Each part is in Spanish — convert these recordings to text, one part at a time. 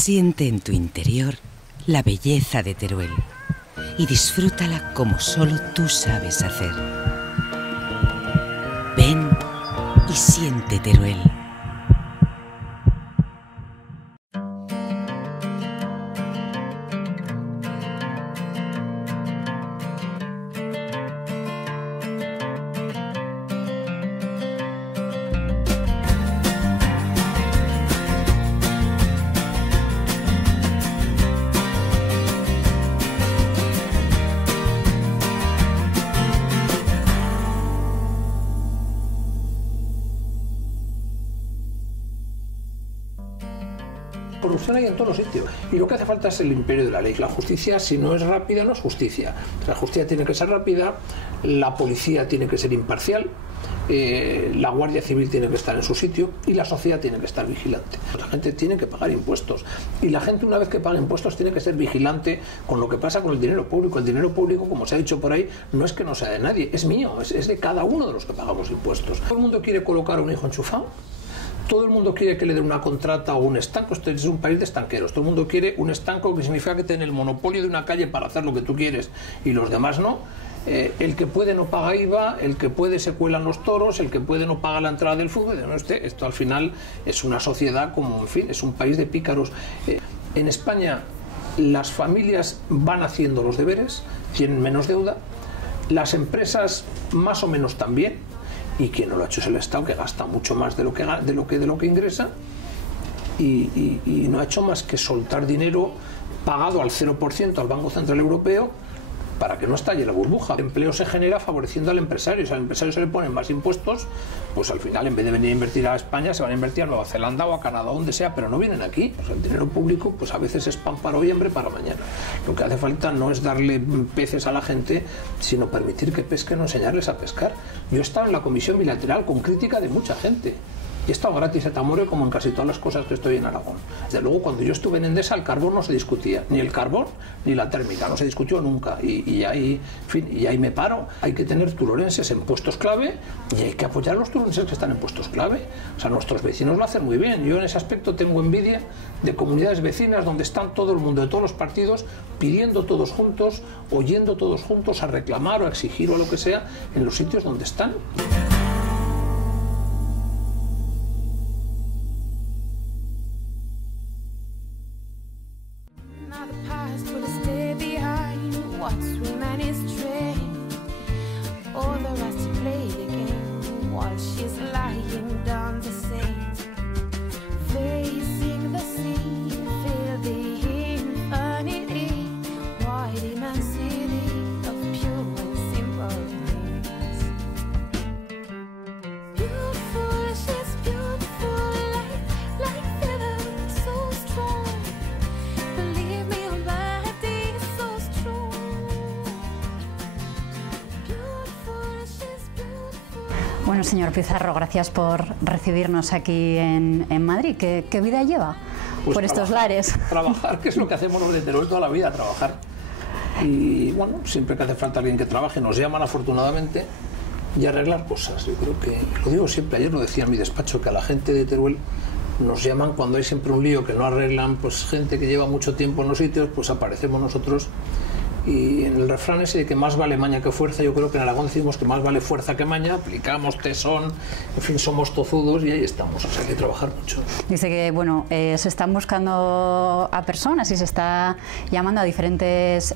Siente en tu interior la belleza de Teruel y disfrútala como solo tú sabes hacer. Ven y siente Teruel. Corrupción hay en todos los sitios y lo que hace falta es el imperio de la ley. La justicia, si no es rápida, no es justicia. La justicia tiene que ser rápida, la policía tiene que ser imparcial, la Guardia Civil tiene que estar en su sitio y la sociedad tiene que estar vigilante. La gente tiene que pagar impuestos y la gente, una vez que paga impuestos, tiene que ser vigilante con lo que pasa con el dinero público. El dinero público, como se ha dicho por ahí, no es que no sea de nadie, es mío, es de cada uno de los que pagamos impuestos. Todo el mundo quiere colocar a un hijo enchufado. Todo el mundo quiere que le den una contrata o un estanco. Este es un país de estanqueros. Todo el mundo quiere un estanco, que significa que tiene el monopolio de una calle para hacer lo que tú quieres y los demás no. El que puede no paga IVA, el que puede se cuelan los toros, el que puede no paga la entrada del fútbol. No, esto al final es una sociedad como, en fin, es un país de pícaros. En España las familias van haciendo los deberes, tienen menos deuda, las empresas más o menos también. Y quien no lo ha hecho es el Estado, que gasta mucho más de lo que ingresa y no ha hecho más que soltar dinero pagado al 0% al Banco Central Europeo para que no estalle la burbuja. El empleo se genera favoreciendo al empresario. Si al empresario se le ponen más impuestos, pues al final, en vez de venir a invertir a España, se van a invertir a Nueva Zelanda o a Canadá, donde sea, pero no vienen aquí. Pues el dinero público, pues a veces es pan para hoy y hambre para mañana. Lo que hace falta no es darle peces a la gente, sino permitir que pesquen o enseñarles a pescar. Yo he estado en la comisión bilateral con crítica de mucha gente. Y he estado gratis a Tamore, como en casi todas las cosas que estoy en Aragón. Desde luego, cuando yo estuve en Endesa, el carbón no se discutía, ni el carbón ni la térmica, no se discutió nunca. Y ahí, en fin, y ahí me paro. Hay que tener turolenses en puestos clave y hay que apoyar a los turolenses que están en puestos clave. O sea, nuestros vecinos lo hacen muy bien. Yo en ese aspecto tengo envidia de comunidades vecinas donde están todo el mundo de todos los partidos pidiendo todos juntos, oyendo todos juntos a reclamar o a exigir o a lo que sea en los sitios donde están. Bueno, señor Pizarro, gracias por recibirnos aquí en Madrid. ¿Qué vida lleva pues por estos lares? Trabajar, que es lo que hacemos los de Teruel toda la vida, trabajar. Y bueno, siempre que hace falta alguien que trabaje, nos llaman afortunadamente y arreglar cosas. Yo creo que, lo digo siempre, ayer lo decía en mi despacho, que a la gente de Teruel nos llaman cuando hay siempre un lío que no arreglan, pues gente que lleva mucho tiempo en los sitios, pues aparecemos nosotros. Y en el refrán ese de que más vale maña que fuerza, yo creo que en Aragón decimos que más vale fuerza que maña, aplicamos tesón, en fin, somos tozudos y ahí estamos, o sea, hay que trabajar mucho. Dice que, bueno, se están buscando a personas y se está llamando a diferentes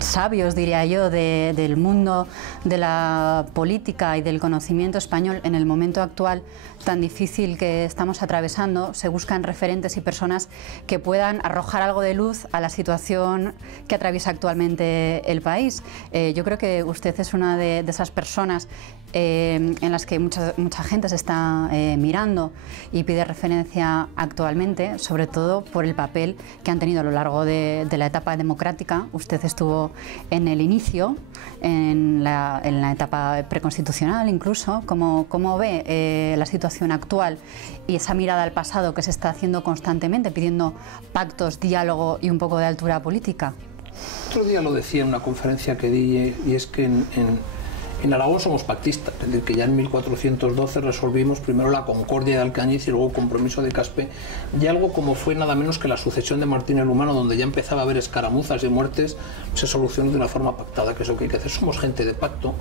sabios, diría yo, del mundo de la política y del conocimiento español en el momento actual tan difícil que estamos atravesando. Se buscan referentes y personas que puedan arrojar algo de luz a la situación que atraviesa actualmente el país. Yo creo que usted es una de esas personas en las que mucha gente se está mirando y pide referencia actualmente, sobre todo por el papel que han tenido a lo largo de la etapa democrática. Usted estuvo en el inicio, en la etapa preconstitucional incluso. ¿Cómo ve la situación actual y esa mirada al pasado que se está haciendo constantemente, pidiendo pactos, diálogo y un poco de altura política? Otro día lo decía en una conferencia que di, y es que En Aragón somos pactistas, es decir, que ya en 1412 resolvimos primero la Concordia de Alcañiz y luego el Compromiso de Caspe, y algo como fue nada menos que la sucesión de Martín el Humano, donde ya empezaba a haber escaramuzas y muertes, se solucionó de una forma pactada, que es lo que hay que hacer. Somos gente de pacto,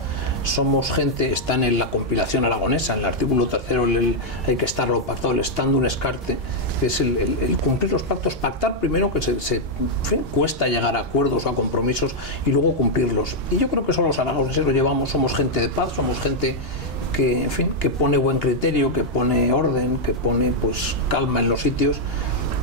somos gente, están en la compilación aragonesa, en el artículo 3º, hay que estarlo pactado, el standum escarte, que es el cumplir los pactos, pactar primero, que en fin, cuesta llegar a acuerdos o a compromisos, y luego cumplirlos. Y yo creo que eso los aragoneses lo llevamos, somos gente de paz, somos gente que, en fin, que pone buen criterio, que pone orden, que pone pues calma en los sitios,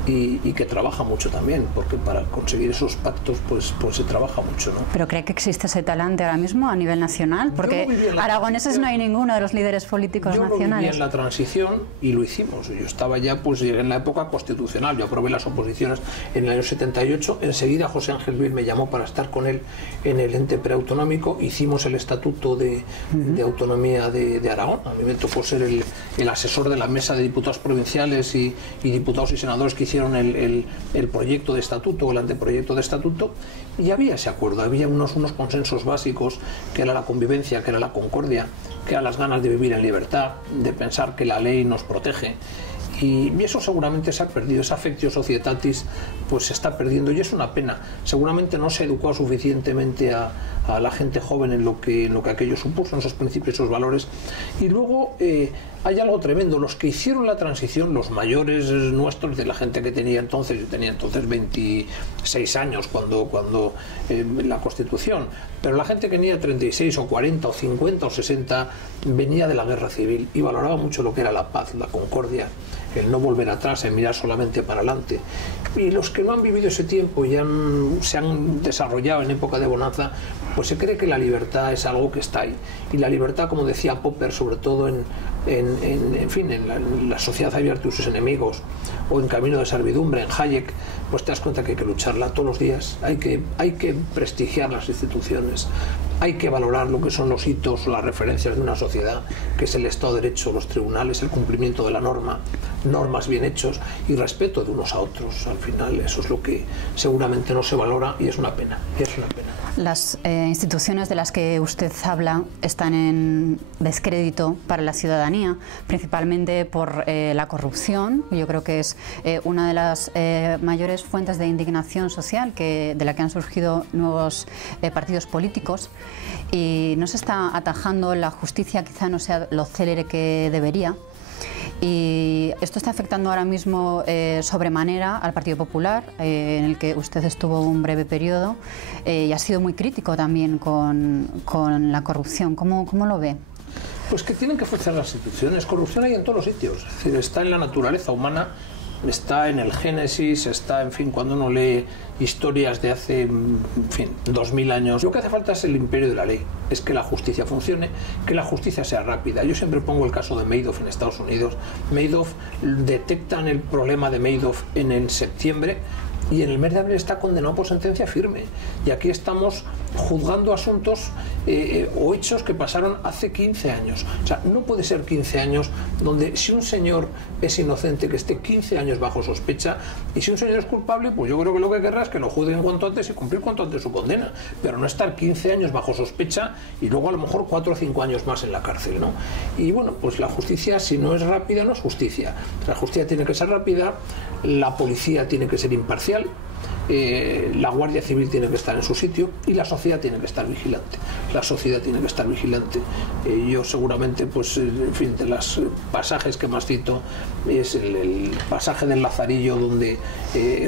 y que trabaja mucho también, porque para conseguir esos pactos pues se trabaja mucho, ¿no? ¿Pero cree que existe ese talante ahora mismo a nivel nacional? Porque aragoneses no hay ninguno de los líderes políticos nacionales. Yo lo viví en la transición y lo hicimos. Yo estaba ya, pues llegué en la época constitucional, yo aprobé las oposiciones en el año 78, enseguida José Ángel Vil me llamó para estar con él en el ente preautonómico, hicimos el estatuto de autonomía de Aragón. A mí me tocó ser el asesor de la mesa de diputados provinciales y diputados y senadores que hicieron el proyecto de estatuto o el anteproyecto de estatuto, y había ese acuerdo, había unos consensos básicos, que era la convivencia, que era la concordia, que eran las ganas de vivir en libertad, de pensar que la ley nos protege. Y eso seguramente se ha perdido, esa affectio societatis pues se está perdiendo, y es una pena. Seguramente no se educó suficientemente a la gente joven en lo que aquello supuso, en esos principios, esos valores. Y luego hay algo tremendo, los que hicieron la transición, los mayores nuestros, de la gente que tenía entonces, yo tenía entonces 26 años cuando la Constitución, pero la gente que tenía 36 o 40 o 50 o 60 venía de la guerra civil y valoraba mucho lo que era la paz, la concordia, el no volver atrás, el mirar solamente para adelante. Y los que no han vivido ese tiempo y se han desarrollado en época de bonanza, pues se cree que la libertad es algo que está ahí. Y la libertad, como decía Popper, sobre todo en la sociedad abierta y sus enemigos, o en Camino de servidumbre, en Hayek, pues te das cuenta que hay que lucharla todos los días, hay que prestigiar las instituciones, hay que valorar lo que son los hitos o las referencias de una sociedad, que es el Estado de Derecho, los tribunales, el cumplimiento de la norma, normas bien hechos y respeto de unos a otros. Al final eso es lo que seguramente no se valora, y es una pena, Las instituciones de las que usted habla están en descrédito para la ciudadanía, principalmente por la corrupción. Yo creo que es una de las mayores fuentes de indignación social de la que han surgido nuevos partidos políticos, y no se está atajando, la justicia quizá no sea lo célere que debería. Y esto está afectando ahora mismo sobremanera al Partido Popular, en el que usted estuvo un breve periodo, y ha sido muy crítico también con la corrupción. ¿Cómo lo ve? Pues que tienen que funcionar las instituciones. Corrupción hay en todos los sitios, es decir, está en la naturaleza humana, está en el Génesis, está, en fin, cuando uno lee historias de hace, en fin, 2000 años. Lo que hace falta es el imperio de la ley, es que la justicia funcione, que la justicia sea rápida. Yo siempre pongo el caso de Madoff en Estados Unidos. Madoff, detectan el problema de Madoff en septiembre, y en el mes de abril está condenado por sentencia firme. Y aquí estamos juzgando asuntos o hechos que pasaron hace 15 años. O sea, no puede ser 15 años donde, si un señor es inocente, que esté 15 años bajo sospecha, y si un señor es culpable, pues yo creo que lo que querrá es que lo juzguen cuanto antes y cumplir cuanto antes su condena, pero no estar 15 años bajo sospecha y luego a lo mejor 4 o 5 años más en la cárcel, ¿no? Y bueno, pues la justicia, si no es rápida, no es justicia. La justicia tiene que ser rápida, la policía tiene que ser imparcial, la Guardia Civil tiene que estar en su sitio, y la sociedad tiene que estar vigilante. La sociedad tiene que estar vigilante. Yo seguramente, pues, en fin, de los pasajes que más cito es el pasaje del Lazarillo, donde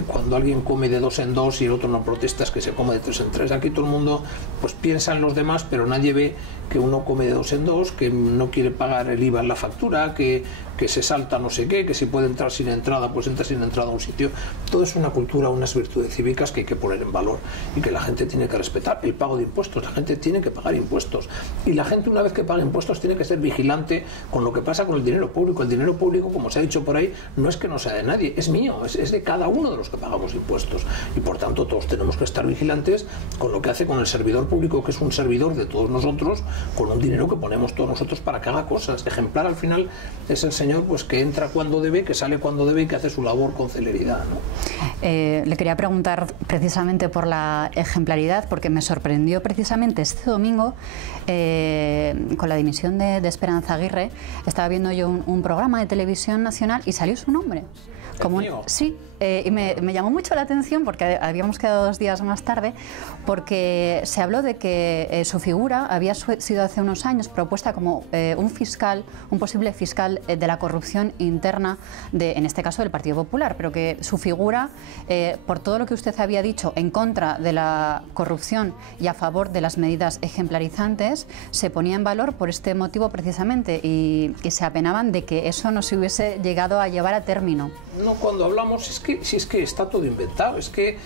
cuando alguien come de 2 en 2 y el otro no protesta, es que se come de 3 en 3. Aquí todo el mundo pues piensa en los demás, pero nadie ve que uno come de 2 en 2, que no quiere pagar el IVA en la factura, que se salta no sé qué, que si puede entrar sin entrada, pues entra sin entrada a un sitio. Todo es una cultura, unas virtudes cívicas que hay que poner en valor y que la gente tiene que respetar. El pago de impuestos, la gente tiene que pagar impuestos, y la gente, una vez que paga impuestos, tiene que ser vigilante con lo que pasa con el dinero público. El dinero público, como se ha dicho por ahí, no es que no sea de nadie, es mío, es de cada uno de los que pagamos impuestos, y por tanto todos tenemos que estar vigilantes con lo que hace con el servidor público, que es un servidor de todos nosotros, con un dinero que ponemos todos nosotros para que haga cosas. Ejemplar al final es el señor pues que entra cuando debe, que sale cuando debe y que hace su labor con celeridad, ¿no? Le quería preguntar precisamente por la ejemplaridad, porque me sorprendió precisamente este domingo con la dimisión de Esperanza Aguirre. Estaba viendo yo un programa de televisión nacional y salió su nombre. Sí, y me llamó mucho la atención porque habíamos quedado 2 días más tarde, porque se habló de que su figura había sido hace unos años propuesta como un posible fiscal de la corrupción interna, en este caso del Partido Popular, pero que su figura, por todo lo que usted había dicho en contra de la corrupción y a favor de las medidas ejemplarizantes, se ponía en valor por este motivo precisamente y se apenaban de que eso no se hubiese llegado a llevar a término. No, cuando hablamos, si es que está todo inventado, es que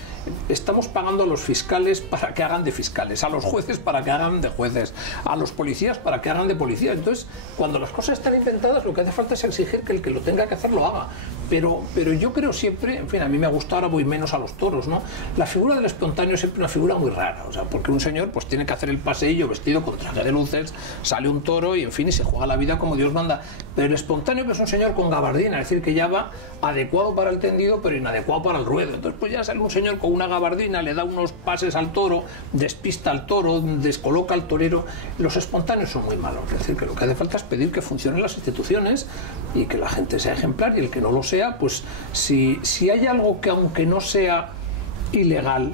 estamos pagando a los fiscales para que hagan de fiscales, a los jueces para que hagan de jueces, a los policías para que hagan de policías. Entonces, cuando las cosas están inventadas, lo que hace falta es exigir que el que lo tenga que hacer lo haga. Pero yo creo siempre, en fin, a mí me gusta, ahora voy menos a los toros, ¿no? La figura del espontáneo es siempre una figura muy rara, o sea, porque un señor pues tiene que hacer el paseillo vestido con traje de luces, sale un toro y en fin, y se juega la vida como Dios manda. Pero el espontáneo que es un señor con gabardina, es decir, que ya va adecuado para el tendido, pero inadecuado para el ruedo. Entonces, pues ya sale un señor con una gabardina, le da unos pases al toro, despista al toro, descoloca al torero. Los espontáneos son muy malos, es decir, que lo que hace falta es pedir que funcionen las instituciones y que la gente sea ejemplar, y el que no lo sea, pues si hay algo que aunque no sea ilegal,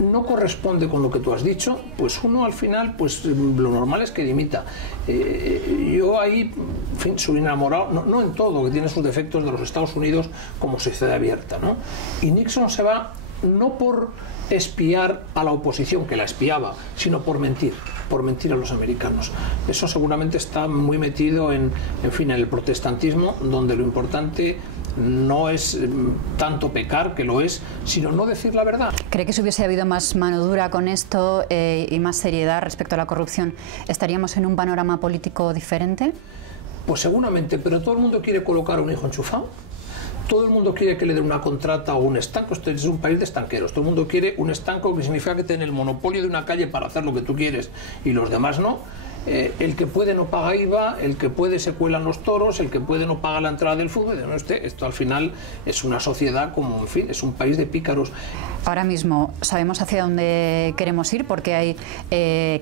no corresponde con lo que tú has dicho, pues uno al final, pues lo normal es que dimita. Yo ahí, en fin, soy enamorado, no en todo, que tiene sus defectos, de los Estados Unidos como sociedad abierta, ¿no? Y Nixon se va no por espiar a la oposición, que la espiaba, sino por mentir a los americanos. Eso seguramente está muy metido en fin, en el protestantismo, donde lo importante no es tanto pecar, que lo es, sino no decir la verdad. ¿Cree que si hubiese habido más mano dura con esto y más seriedad respecto a la corrupción, estaríamos en un panorama político diferente? Pues seguramente, pero todo el mundo quiere colocar a un hijo enchufado. Todo el mundo quiere que le den una contrata o un estanco. Este es un país de estanqueros. Todo el mundo quiere un estanco, que significa que tiene el monopolio de una calle para hacer lo que tú quieres y los demás no. El que puede no paga IVA, el que puede se cuelan los toros, el que puede no paga la entrada del fútbol. No, esto al final es una sociedad como, en fin, es un país de pícaros. Ahora mismo sabemos hacia dónde queremos ir, porque hay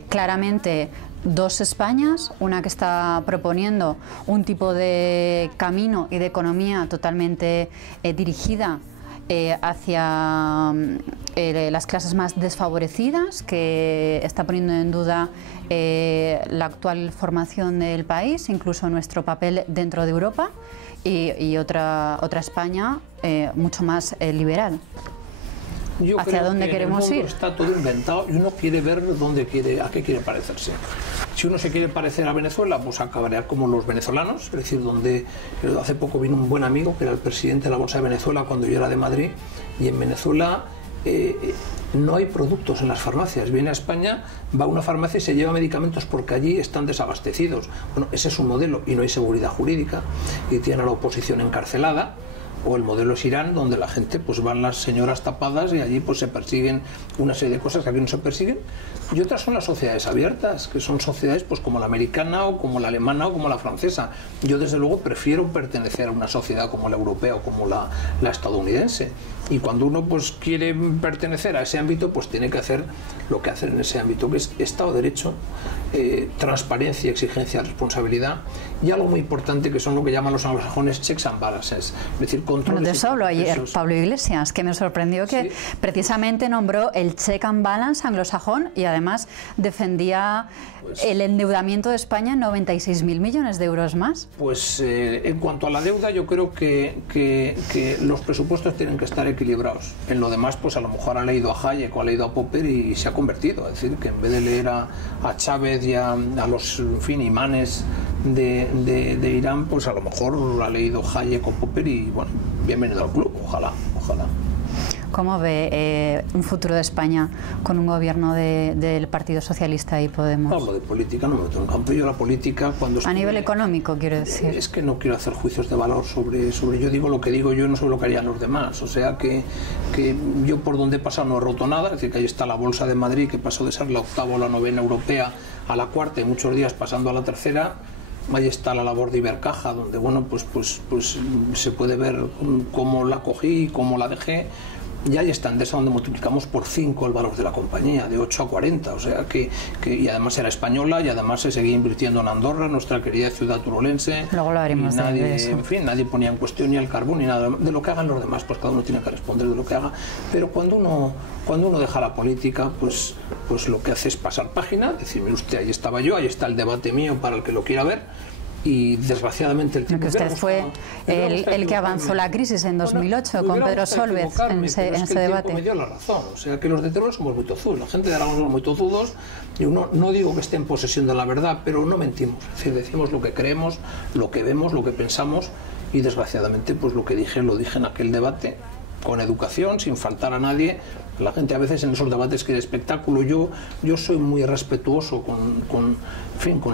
claramente 2 Españas, una que está proponiendo un tipo de camino y de economía totalmente dirigida hacia las clases más desfavorecidas, que está poniendo en duda la actual formación del país, incluso nuestro papel dentro de Europa, y otra España mucho más liberal. Yo ¿Hacia dónde queremos ir? Está todo inventado y uno quiere ver a qué quiere parecerse. Si uno se quiere parecer a Venezuela, pues acabará como los venezolanos, es decir, donde hace poco vino un buen amigo que era el presidente de la Bolsa de Venezuela cuando yo era de Madrid, y en Venezuela no hay productos en las farmacias. Viene a España, va a una farmacia y se lleva medicamentos porque allí están desabastecidos. Bueno, ese es un modelo, y no hay seguridad jurídica, y tiene a la oposición encarcelada. O el modelo es Irán, donde la gente, pues van las señoras tapadas y allí pues se persiguen una serie de cosas que aquí no se persiguen. Y otras son las sociedades abiertas, que son sociedades pues como la americana o como la alemana o como la francesa. Yo desde luego prefiero pertenecer a una sociedad como la europea o como la estadounidense. Y cuando uno pues quiere pertenecer a ese ámbito, pues tiene que hacer lo que hacer en ese ámbito, que es Estado de Derecho, transparencia, exigencia, responsabilidad, y algo muy importante que son lo que llaman los anglosajones checks and balances, es decir, controles. Bueno, de eso habló ayer Pablo Iglesias, que me sorprendió que precisamente nombró el check and balance anglosajón y además defendía el endeudamiento de España en 96.000 millones de euros más. Pues en cuanto a la deuda, yo creo que los presupuestos tienen que estar equilibrados. En lo demás, pues a lo mejor ha leído a Hayek o ha leído a Popper y se ha convertido. Es decir, que en vez de leer a Chávez y a los, en fin, imanes de Irán, pues a lo mejor lo ha leído Hayek o Popper y, bueno, bienvenido al club, ojalá. ¿Cómo ve un futuro de España con un gobierno del Partido Socialista y Podemos? Hablo de política, no me meto en campo. Yo la política cuando... A nivel económico, quiero decir. Es que no quiero hacer juicios de valor sobre yo digo lo que digo yo, no sobre lo que harían los demás. O sea que yo por donde he pasado no he roto nada. Es decir, que ahí está la Bolsa de Madrid, que pasó de ser la 8ª o la 9ª europea a la cuarta y muchos días pasando a la tercera, ahí está la labor de Ibercaja, donde bueno, pues se puede ver cómo la cogí, cómo la dejé. Y ahí está Endesa, donde multiplicamos por 5 el valor de la compañía, de 8 a 40, o sea y además era española y además se seguía invirtiendo en Andorra, nuestra querida ciudad turolense. Luego lo haremos de eso. En fin, nadie ponía en cuestión ni el carbón ni nada de lo que hagan los demás, pues cada uno tiene que responder de lo que haga. Pero cuando uno deja la política, pues lo que hace es pasar página, decir, mire usted, ahí estaba yo, ahí está el debate mío para el que lo quiera ver. Y desgraciadamente el tiempo que usted fue el que avanzó la crisis en 2008 con Pedro Solbes en ese debate. Me dio la razón, o sea que los de Teruel somos muy tozudos, la gente de Aragón somos muy tozudos, y uno, no digo que esté en posesión de la verdad, pero no mentimos, es decir, decimos lo que creemos, lo que vemos, lo que pensamos, y desgraciadamente pues lo que dije lo dije en aquel debate, con educación, sin faltar a nadie. La gente a veces en esos debates que de espectáculo, yo soy muy respetuoso con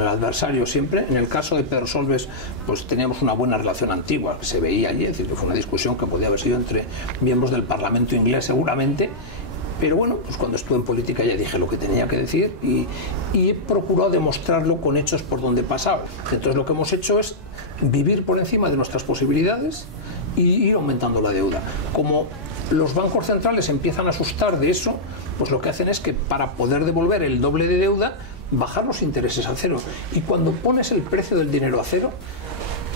el adversario siempre. En el caso de Pedro Solbes, pues teníamos una buena relación antigua, que se veía allí, es decir, que fue una discusión que podía haber sido entre miembros del Parlamento inglés seguramente. Pero bueno, pues cuando estuve en política ya dije lo que tenía que decir y he procurado demostrarlo con hechos por donde pasaba. Entonces lo que hemos hecho es vivir por encima de nuestras posibilidades y ir aumentando la deuda. Como los bancos centrales empiezan a asustar de eso, pues lo que hacen es que para poder devolver el doble de deuda, bajar los intereses a cero. Y cuando pones el precio del dinero a cero,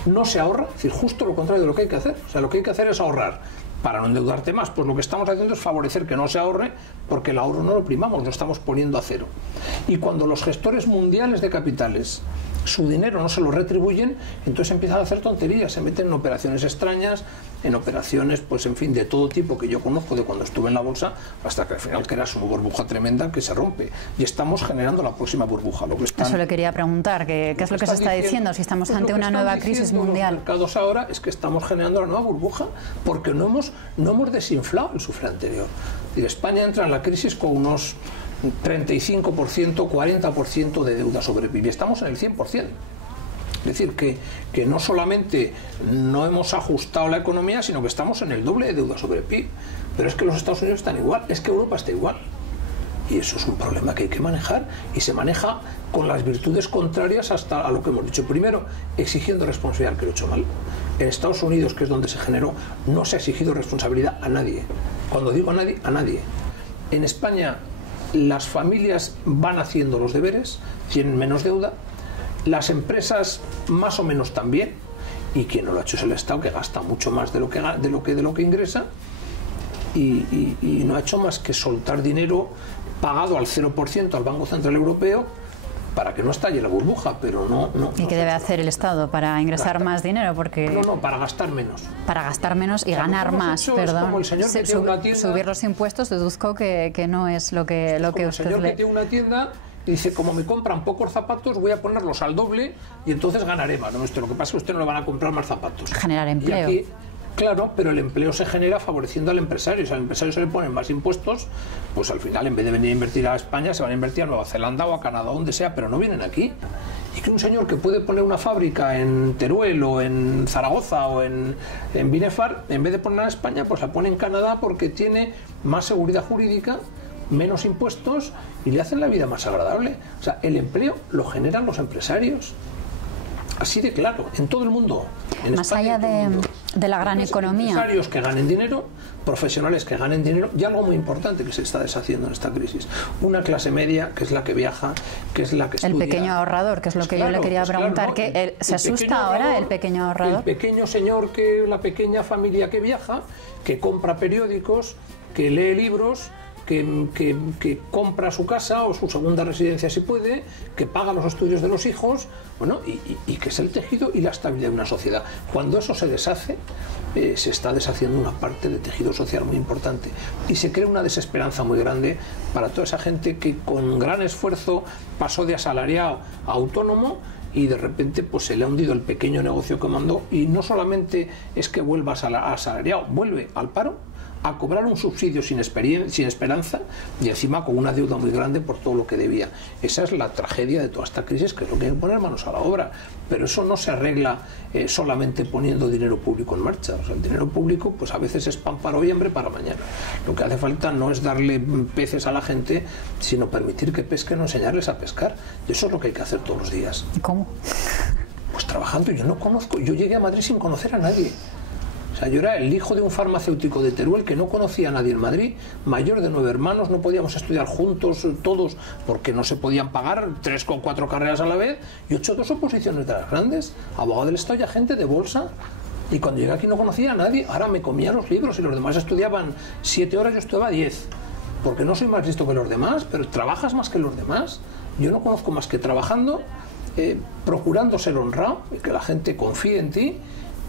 no se ahorra, es decir, justo lo contrario de lo que hay que hacer. O sea, lo que hay que hacer es ahorrar para no endeudarte más. Pues lo que estamos haciendo es favorecer que no se ahorre, porque el ahorro no lo primamos, lo estamos poniendo a cero. Y cuando los gestores mundiales de capitales su dinero no se lo retribuyen, entonces empiezan a hacer tonterías, se meten en operaciones extrañas, en operaciones, pues en fin, de todo tipo que yo conozco de cuando estuve en la bolsa, hasta que al final creas una burbuja tremenda que se rompe. Y estamos generando la próxima burbuja. Eso le quería preguntar, ¿qué es lo que se está diciendo? Si estamos ante una nueva crisis mundial. Los mercados ahora es que estamos generando la nueva burbuja porque no hemos desinflado el sufre anterior. Y España entra en la crisis con unos 35%, 40% de deuda sobre PIB. Estamos en el 100%. Es decir, que no solamente no hemos ajustado la economía, sino que estamos en el doble de deuda sobre PIB. Pero es que los Estados Unidos están igual, es que Europa está igual. Y eso es un problema que hay que manejar, y se maneja con las virtudes contrarias hasta a lo que hemos dicho. Primero, exigiendo responsabilidad al que lo ha hecho mal. En Estados Unidos, que es donde se generó, no se ha exigido responsabilidad a nadie. Cuando digo a nadie, a nadie. En España, las familias van haciendo los deberes, tienen menos deuda, las empresas más o menos también, y quien no lo ha hecho es el Estado, que gasta mucho más de lo que ingresa, y no ha hecho más que soltar dinero pagado al 0% al Banco Central Europeo para que no estalle la burbuja, pero no. ¿Y qué debe hacer el Estado para ingresar más dinero? Porque no, para gastar menos. Para gastar menos y ganar más, perdón. Subir los impuestos, deduzco que no es lo que usted el señor que tiene una tienda y dice, como me compran pocos zapatos, voy a ponerlos al doble y entonces ganaré más. No, lo que pasa es que a usted no le van a comprar más zapatos. Generar empleo. Y aquí, claro, pero el empleo se genera favoreciendo al empresario. Si al empresario se le ponen más impuestos, pues al final, en vez de venir a invertir a España, se van a invertir a Nueva Zelanda o a Canadá, donde sea, pero no vienen aquí. Y que un señor que puede poner una fábrica en Teruel o en Zaragoza o en Binefar, en vez de ponerla en España, pues la pone en Canadá porque tiene más seguridad jurídica, menos impuestos y le hacen la vida más agradable. O sea, el empleo lo generan los empresarios. Así de claro, en todo el mundo. Más allá de la gran economía. Empresarios que ganen dinero, profesionales que ganen dinero, y algo muy importante que se está deshaciendo en esta crisis. Una clase media, que es la que viaja, que es la que estudia. El pequeño ahorrador, que es lo que yo le quería preguntar. ¿Que se asusta ahora el pequeño ahorrador? El pequeño señor, la pequeña familia que viaja, que compra periódicos, que lee libros, que compra su casa o su segunda residencia si puede, que paga los estudios de los hijos, bueno, y que es el tejido y la estabilidad de una sociedad. Cuando eso se deshace, se está deshaciendo una parte del tejido social muy importante y se crea una desesperanza muy grande para toda esa gente que con gran esfuerzo pasó de asalariado a autónomo y de repente pues se le ha hundido el pequeño negocio que mandó, y no solamente es que vuelva a asalariado, vuelve al paro, a cobrar un subsidio sin esperanza y encima con una deuda muy grande por todo lo que debía. Esa es la tragedia de toda esta crisis, que es lo que hay que poner manos a la obra. Pero eso no se arregla solamente poniendo dinero público en marcha. O sea, el dinero público pues a veces es pan para hoy y hambre para mañana. Lo que hace falta no es darle peces a la gente, sino permitir que pesquen o enseñarles a pescar. Y eso es lo que hay que hacer todos los días. ¿Cómo? Pues trabajando. Yo llegué a Madrid sin conocer a nadie. O sea, yo era el hijo de un farmacéutico de Teruel que no conocía a nadie en Madrid, mayor de 9 hermanos, no podíamos estudiar juntos todos porque no se podían pagar 3 o 4 carreras a la vez. Yo he hecho 2 oposiciones de las grandes, abogado del Estado y agente de bolsa. Y cuando llegué aquí no conocía a nadie, ahora me comía los libros y los demás estudiaban 7 horas, yo estudiaba 10. Porque no soy más listo que los demás, pero trabajas más que los demás. Yo no conozco más que trabajando, procurando ser honrado y que la gente confíe en ti.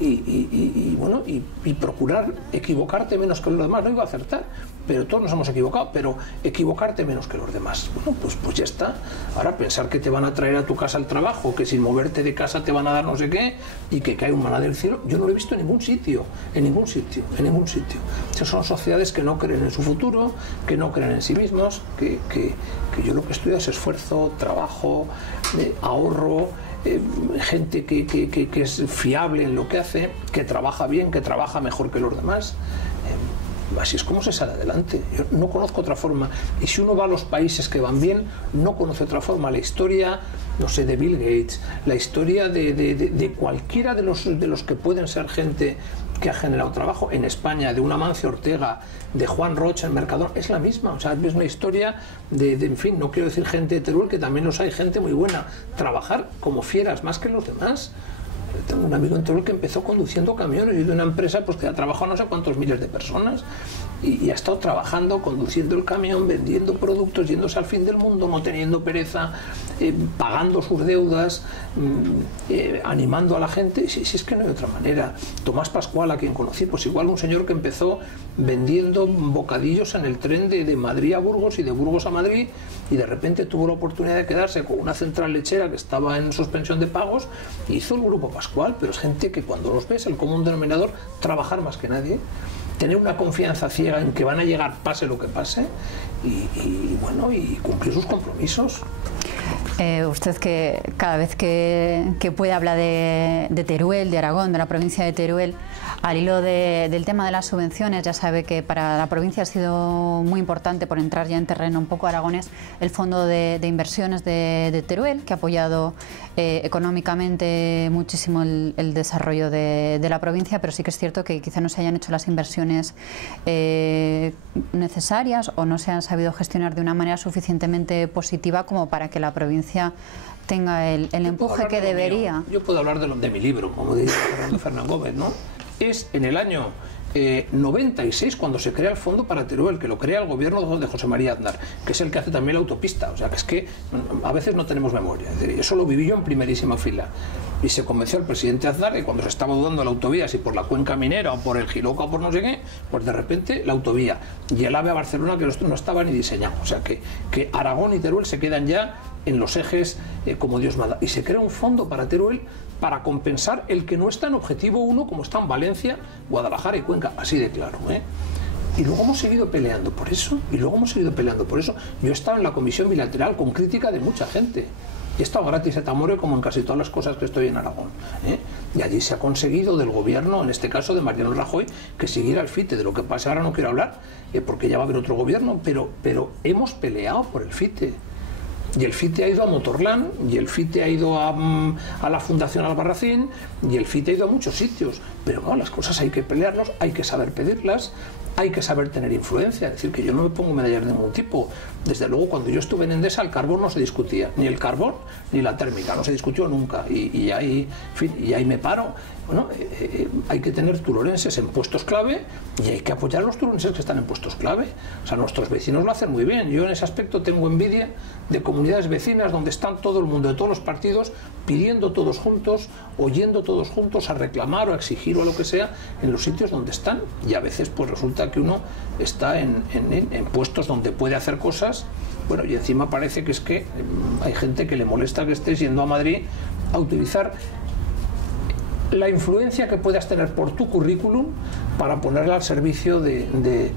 Y procurar equivocarte menos que los demás. No iba a acertar, pero todos nos hemos equivocado, pero equivocarte menos que los demás. Bueno, pues ya está. Ahora pensar que te van a traer a tu casa al trabajo, que sin moverte de casa te van a dar no sé qué y que cae un maná del cielo, yo no lo he visto en ningún sitio, en ningún sitio. Esas son sociedades que no creen en su futuro, que no creen en sí mismos, que yo lo que estudio es esfuerzo, trabajo, ahorro, gente que es fiable en lo que hace, que trabaja bien, que trabaja mejor que los demás. Así es como se sale adelante. Yo no conozco otra forma. Y si uno va a los países que van bien, no conoce otra forma. La historia, no sé, de Bill Gates, la historia de cualquiera de los que pueden ser gente que ha generado trabajo en España, de un Amancio Ortega, de Juan Rocha en Mercadona, es la misma. O sea, es una historia en fin, no quiero decir gente de Teruel, que también los hay, gente muy buena. Trabajar como fieras, más que los demás. Tengo un amigo en Teruel que empezó conduciendo camiones y de una empresa pues que ha trabajado no sé cuántos miles de personas y ha estado trabajando, conduciendo el camión, vendiendo productos, yéndose al fin del mundo, no teniendo pereza, pagando sus deudas, animando a la gente. Si es que no hay otra manera. Tomás Pascual, a quien conocí, pues igual un señor que empezó vendiendo bocadillos en el tren de Madrid a Burgos y de Burgos a Madrid, y de repente tuvo la oportunidad de quedarse con una central lechera que estaba en suspensión de pagos, y hizo el Grupo Pascual. Pero es gente que cuando los ves, el común denominador, trabajar más que nadie, tener una confianza ciega en que van a llegar pase lo que pase y cumplir sus compromisos. Usted que cada vez que puede habla de Teruel, de Aragón, de la provincia de Teruel, al hilo del tema de las subvenciones, ya sabe que para la provincia ha sido muy importante, por entrar ya en terreno un poco aragonés, el Fondo de Inversiones de Teruel, que ha apoyado económicamente muchísimo el desarrollo de la provincia, pero sí que es cierto que quizá no se hayan hecho las inversiones necesarias o no se han sabido gestionar de una manera suficientemente positiva como para que la provincia tenga el empuje que debería. Yo puedo hablar de mi libro, como dice Fernán Gómez, ¿no? Es en el año 96 cuando se crea el Fondo para Teruel, que lo crea el gobierno de José María Aznar, que es el que hace también la autopista. O sea, que es que a veces no tenemos memoria. Es decir, eso lo viví yo en primerísima fila. Y se convenció al presidente Aznar que cuando se estaba dudando la autovía, si por la cuenca minera o por el Giloca o por no sé qué, pues de repente la autovía. Y el AVE a Barcelona, que no estaba ni diseñado. O sea, que Aragón y Teruel se quedan ya en los ejes como Dios manda. Y se crea un fondo para Teruel para compensar el que no está en objetivo 1 como está en Valencia, Guadalajara y Cuenca, así de claro, ¿eh? Y luego hemos seguido peleando por eso, Yo he estado en la comisión bilateral con crítica de mucha gente. He estado gratis et amore como en casi todas las cosas que estoy en Aragón, ¿eh? Y allí se ha conseguido del gobierno, en este caso de Mariano Rajoy, que siguiera el FITE. De lo que pasa ahora no quiero hablar, porque ya va a haber otro gobierno, pero hemos peleado por el FITE. Y el FITE ha ido a Motorland, y el FITE ha ido a la Fundación Albarracín, y el FITE ha ido a muchos sitios. Pero bueno, las cosas hay que pelearlas, hay que saber pedirlas, hay que saber tener influencia. Es decir, que yo no me pongo medallas de ningún tipo. Desde luego, cuando yo estuve en Endesa, el carbón no se discutía, ni el carbón ni la térmica, no se discutió nunca. Y ahí me paro. Bueno, hay que tener turolenses en puestos clave y hay que apoyar a los turolenses que están en puestos clave. O sea, nuestros vecinos lo hacen muy bien. Yo en ese aspecto tengo envidia de comunidades vecinas donde están todo el mundo de todos los partidos pidiendo todos juntos, oyendo todos juntos a reclamar o a exigir o a lo que sea en los sitios donde están. Y a veces pues resulta que uno está en puestos donde puede hacer cosas. Bueno, y encima parece que es que hay gente que le molesta que estés yendo a Madrid a utilizar la influencia que puedas tener por tu currículum para ponerla al servicio de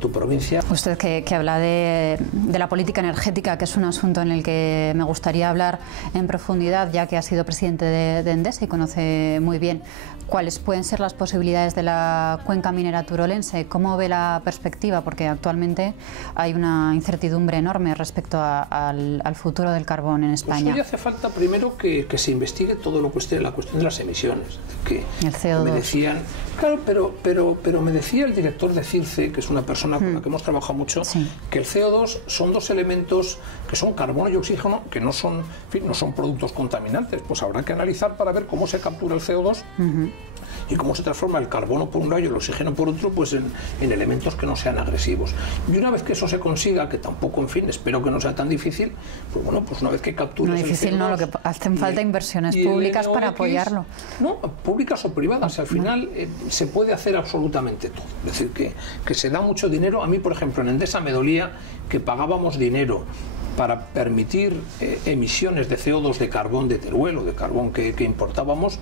tu provincia. Usted que habla de la política energética, que es un asunto en el que me gustaría hablar en profundidad, ya que ha sido presidente de Endesa y conoce muy bien cuáles pueden ser las posibilidades de la cuenca minera turolense. ¿Cómo ve la perspectiva? Porque actualmente hay una incertidumbre enorme respecto al futuro del carbón en España. Pues hoy hace falta primero que se investigue todo lo que esté la cuestión de las emisiones. El CO2. Me decían, claro, pero me decía el director de CIRCE, que es una persona con la que hemos trabajado mucho, sí, que el CO2 son dos elementos que son carbono y oxígeno, que no son, en fin, no son productos contaminantes. Pues habrá que analizar para ver cómo se captura el CO2 y cómo se transforma el carbono por un lado y el oxígeno por otro, pues en elementos que no sean agresivos. Y una vez que eso se consiga, que tampoco, en fin, espero que no sea tan difícil, pues bueno, pues una vez que captures no difícil, el CO2, no, lo que hacen falta inversiones públicas para apoyarlo. No, públicas o privadas, al final se puede hacer absolutamente todo. Es decir, que se da mucho dinero. A mí, por ejemplo, en Endesa me dolía que pagábamos dinero para permitir emisiones de CO2 de carbón de Teruel o de carbón que importábamos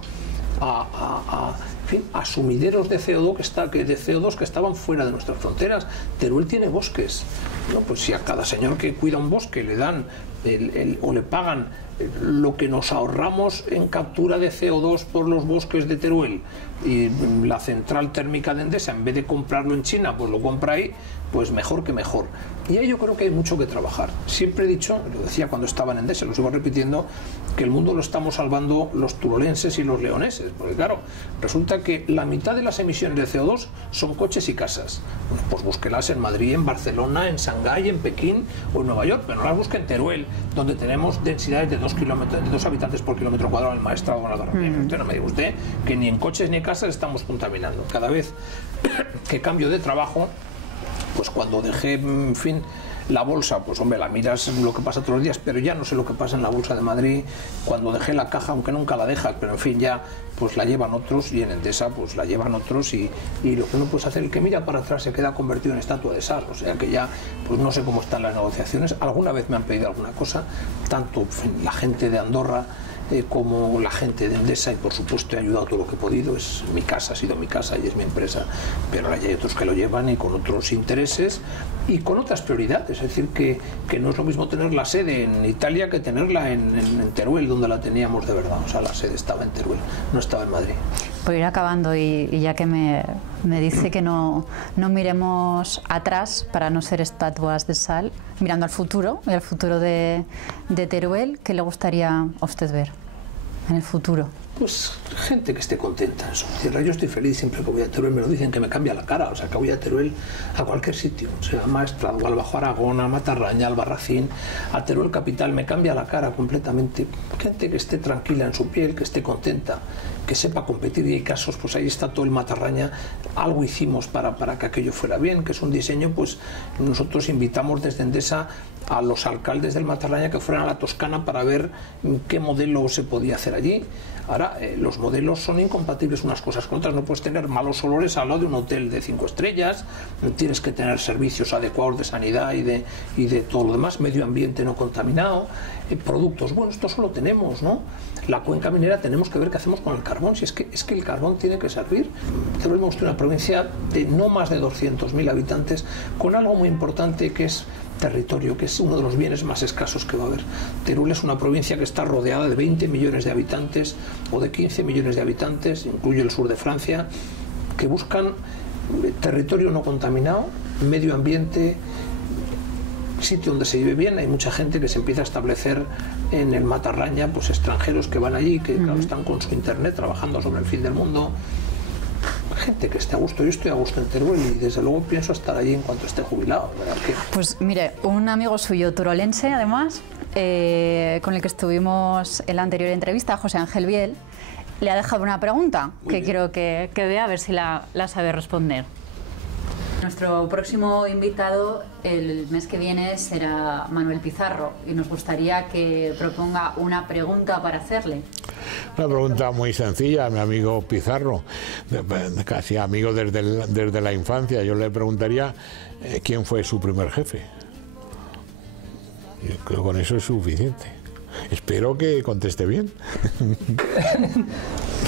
a sumideros de CO2 que estaban fuera de nuestras fronteras. Teruel tiene bosques, ¿no? Pues si a cada señor que cuida un bosque le dan o le pagan lo que nos ahorramos en captura de CO2 por los bosques de Teruel, y la central térmica de Endesa, en vez de comprarlo en China, pues lo compra ahí, pues mejor que mejor. Y ahí yo creo que hay mucho que trabajar. Siempre he dicho, lo decía cuando estaba en Endesa, lo sigo repitiendo, que el mundo lo estamos salvando los turolenses y los leoneses, porque claro, resulta que la mitad de las emisiones de CO2 son coches y casas. Bueno, pues búsquelas en Madrid, en Barcelona, en Shanghái, en Pekín o en Nueva York, pero no las busque en Teruel, donde tenemos densidades de 2 habitantes por kilómetro cuadrado en el Maestrazgo o en la Dormida. Usted no me diga usted que ni en coches ni en casas estamos contaminando. Cada vez que cambio de trabajo, pues cuando dejé, en fin, la bolsa, pues hombre, la miras lo que pasa todos los días, pero ya no sé lo que pasa en la bolsa de Madrid. Cuando dejé la caja, aunque nunca la dejas, pero en fin, ya pues la llevan otros, y en Endesa pues la llevan otros, y lo que uno puede hacer, el que mira para atrás se queda convertido en estatua de sal. O sea que ya, pues no sé cómo están las negociaciones. Alguna vez me han pedido alguna cosa, tanto en fin, la gente de Andorra como la gente de Endesa, y por supuesto he ayudado todo lo que he podido. Es mi casa, ha sido mi casa y es mi empresa, pero ahora ya hay otros que lo llevan y con otros intereses y con otras prioridades. Es decir, que no es lo mismo tener la sede en Italia que tenerla en Teruel, donde la teníamos de verdad. O sea, la sede estaba en Teruel, no estaba en Madrid. Por ir acabando, y ya que me dice que no miremos atrás para no ser estatuas de sal, mirando al futuro, y al futuro de Teruel, ¿qué le gustaría a usted ver en el futuro? Pues gente que esté contenta en su tierra. Yo estoy feliz siempre que voy a Teruel, me lo dicen que me cambia la cara, o sea que voy a Teruel a cualquier sitio, o sea, a Maestrazgo, al Bajo Aragón, a Matarraña, al Barracín, a Teruel capital, me cambia la cara completamente. Gente que esté tranquila en su piel, que esté contenta, que sepa competir, y hay casos, pues ahí está todo el Matarraña, algo hicimos para que aquello fuera bien, que es un diseño, pues nosotros invitamos desde Endesa a los alcaldes del Matarraña que fueran a la Toscana para ver qué modelo se podía hacer allí. Ahora, los modelos son incompatibles unas cosas con otras. No puedes tener malos olores al lado de un hotel de 5 estrellas, tienes que tener servicios adecuados de sanidad y de todo lo demás, medio ambiente no contaminado, productos. Bueno, esto solo tenemos, ¿no? La cuenca minera, tenemos que ver qué hacemos con el carbón, si es que el carbón tiene que servir. Teruel hemos una provincia de no más de 200.000 habitantes, con algo muy importante que es territorio, que es uno de los bienes más escasos que va a haber. Teruel es una provincia que está rodeada de 20 millones de habitantes o de 15 millones de habitantes, incluye el sur de Francia, que buscan territorio no contaminado, medio ambiente, sitio donde se vive bien. Hay mucha gente que se empieza a establecer en el Matarraña, pues extranjeros que van allí, que claro, están con su internet trabajando sobre el fin del mundo. Gente que esté a gusto. Yo estoy a gusto en Teruel y desde luego pienso estar allí en cuanto esté jubilado, ¿verdad? Pues mire, un amigo suyo turolense, además, con el que estuvimos en la anterior entrevista, José Ángel Biel, le ha dejado una pregunta que quiero que vea a ver si la sabe responder. Nuestro próximo invitado el mes que viene será Manuel Pizarro y nos gustaría que proponga una pregunta para hacerle. Una pregunta muy sencilla, mi amigo Pizarro, casi amigo desde la infancia. Yo le preguntaría quién fue su primer jefe. Yo creo que con eso es suficiente. Espero que conteste bien.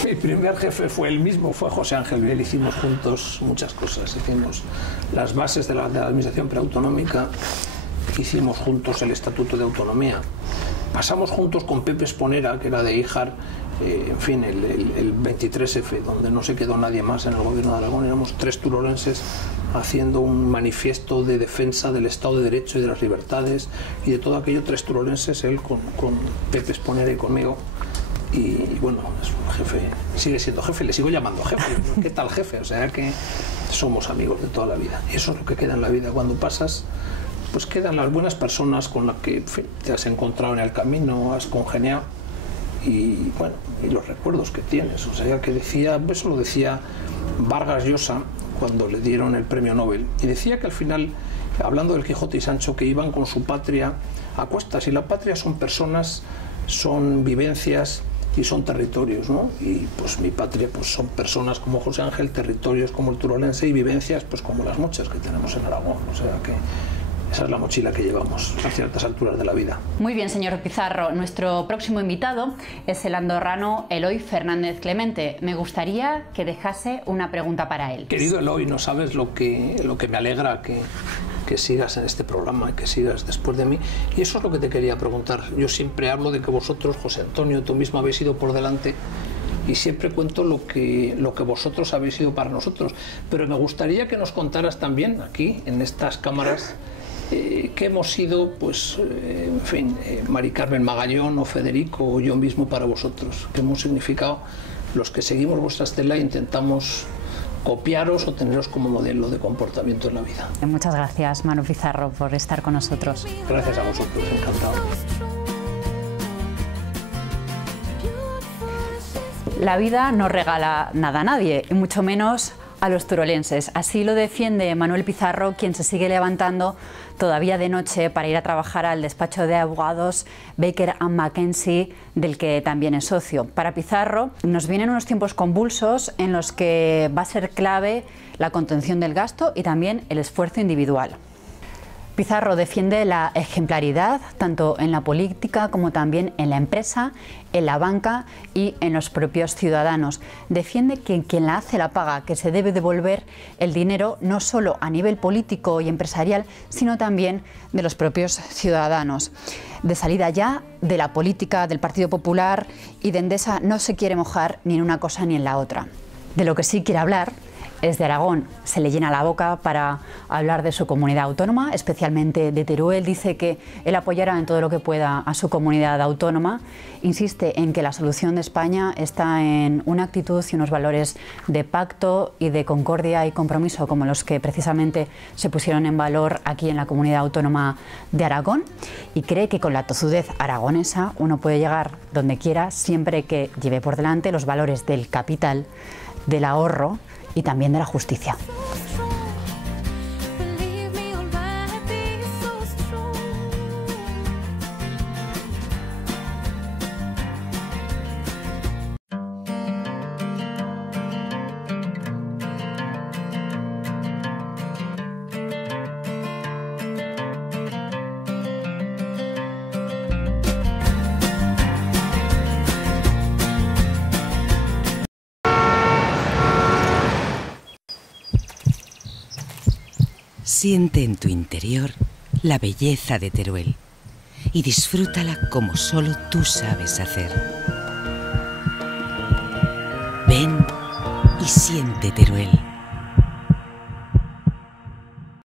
Mi primer jefe fue el mismo, fue José Ángel Biel. Hicimos juntos muchas cosas. Hicimos las bases de la administración preautonómica, hicimos juntos el Estatuto de Autonomía, pasamos juntos con Pepe Esponera, que era de Híjar, en fin, el 23F, donde no se quedó nadie más en el gobierno de Aragón. Éramos 3 turolenses haciendo un manifiesto de defensa del Estado de Derecho y de las libertades y de todo aquello, 3 turolenses, él con Pepe Esponera y conmigo. Y bueno, es un jefe, sigue siendo jefe, le sigo llamando jefe. ¿Qué tal jefe? O sea que somos amigos de toda la vida. Y eso es lo que queda en la vida. Cuando pasas, pues quedan las buenas personas con las que, en fin, te has encontrado en el camino, has congeniado. Y bueno, y los recuerdos que tienes. O sea, que decía, eso lo decía Vargas Llosa cuando le dieron el premio Nobel. Y decía que al final, hablando del Quijote y Sancho, que iban con su patria a cuestas. Y la patria son personas, son vivencias y son territorios, ¿no? Y pues mi patria pues son personas como José Ángel, territorios como el turolense y vivencias pues como las muchas que tenemos en Aragón. O sea que esa es la mochila que llevamos a ciertas alturas de la vida. Muy bien, señor Pizarro. Nuestro próximo invitado es el andorrano Eloy Fernández Clemente. Me gustaría que dejase una pregunta para él. Querido Eloy, no sabes lo que me alegra que sigas en este programa y que sigas después de mí. Y eso es lo que te quería preguntar. Yo siempre hablo de que vosotros, José Antonio, tú mismo habéis ido por delante y siempre cuento lo que vosotros habéis sido para nosotros. Pero me gustaría que nos contaras también aquí, en estas cámaras, que hemos sido, pues, en fin, Mari Carmen Magallón o Federico o yo mismo para vosotros, que hemos significado los que seguimos vuestra estela e intentamos copiaros o teneros como modelo de comportamiento en la vida. Muchas gracias, Manu Pizarro, por estar con nosotros. Gracias a vosotros, encantado. La vida no regala nada a nadie, y mucho menos a los turolenses. Así lo defiende Manuel Pizarro, quien se sigue levantando todavía de noche para ir a trabajar al despacho de abogados Baker & McKenzie, del que también es socio. Para Pizarro nos vienen unos tiempos convulsos en los que va a ser clave la contención del gasto y también el esfuerzo individual. Pizarro defiende la ejemplaridad tanto en la política como también en la empresa, en la banca y en los propios ciudadanos. Defiende que quien la hace la paga, que se debe devolver el dinero no solo a nivel político y empresarial, sino también de los propios ciudadanos. De salida ya de la política del Partido Popular y de Endesa no se quiere mojar ni en una cosa ni en la otra. De lo que sí quiere hablar es de Aragón. Se le llena la boca para hablar de su comunidad autónoma, especialmente de Teruel. Dice que él apoyará en todo lo que pueda a su comunidad autónoma. Insiste en que la solución de España está en una actitud y unos valores de pacto y de concordia y compromiso, como los que precisamente se pusieron en valor aquí en la comunidad autónoma de Aragón. Y cree que con la tozudez aragonesa uno puede llegar donde quiera, siempre que lleve por delante los valores del capital, del ahorro y también de la justicia. Siente en tu interior la belleza de Teruel y disfrútala como solo tú sabes hacer. Ven y siente Teruel.